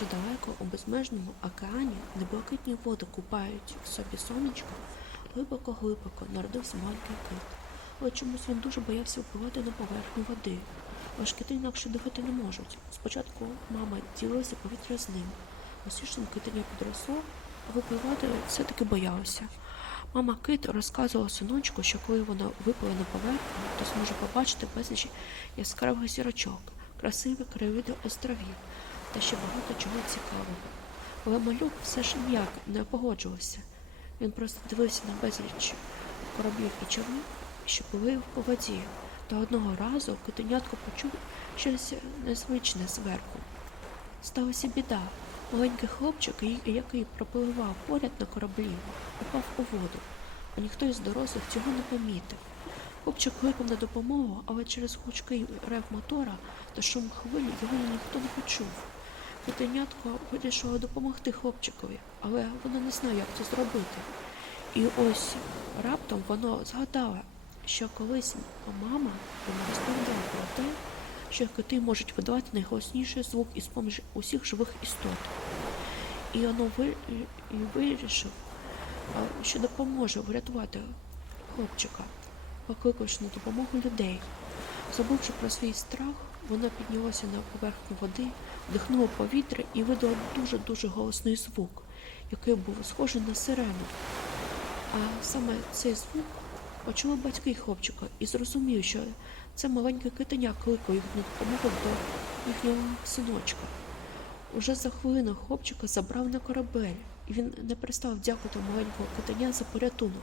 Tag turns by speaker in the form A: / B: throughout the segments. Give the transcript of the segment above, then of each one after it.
A: далеко у безмежному океані, де блакитні води купають в собі сонечко, глибоко-глибоко народився маленький кит. Але чомусь він дуже боявся впливати на поверхню води. Бо ж кити інакше дихати не можуть. Спочатку мама ділилася повітря з ним. Освішним китеня підросло, а випливати все-таки боялося. Мама кит розказувала синочку, що коли вона випливе на поверхню, то зможе побачити безліч яскравих зірочок, красиві краєвиди островів та ще багато чого цікавого. Але малюк все ж ніяк не погоджувався. Він просто дивився на безліч кораблів і човнів, що плили по воді, та одного разу китенятко почув щось незвичне зверху. Сталася біда. Маленький хлопчик, який пропливав поряд на кораблі, упав у воду, а ніхто із дорослих цього не помітив. Хлопчик кликав на допомогу, але через гучкий рев мотора та шум хвилі його ніхто не почув. Котенятко вирішило допомогти хлопчикові, але воно не знає, як це зробити. І ось раптом воно згадало, що колись мама розповідала про те, що коти можуть видавати найголосніший звук із поміж усіх живих істот. І воно ви- вирішив, що допоможе врятувати хлопчика, покликавши на допомогу людей. Забувши про свій страх, вона піднялася на поверхню води, вдихнула повітря і видала дуже-дуже голосний звук, який був схожий на сирену. А саме цей звук почули батьки хлопчика і зрозуміли, що це маленьке китеня кликає їх на допомогу до їхнього синочка. Уже за хвилину хлопчика забрав на корабель, і він не перестав дякувати маленького китеня за порятунок.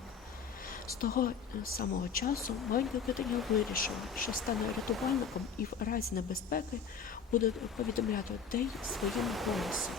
A: З того е, самого часу маленьке китеня вирішив, що стане рятувальником і в разі небезпеки буде повідомляти людей своїм голосом.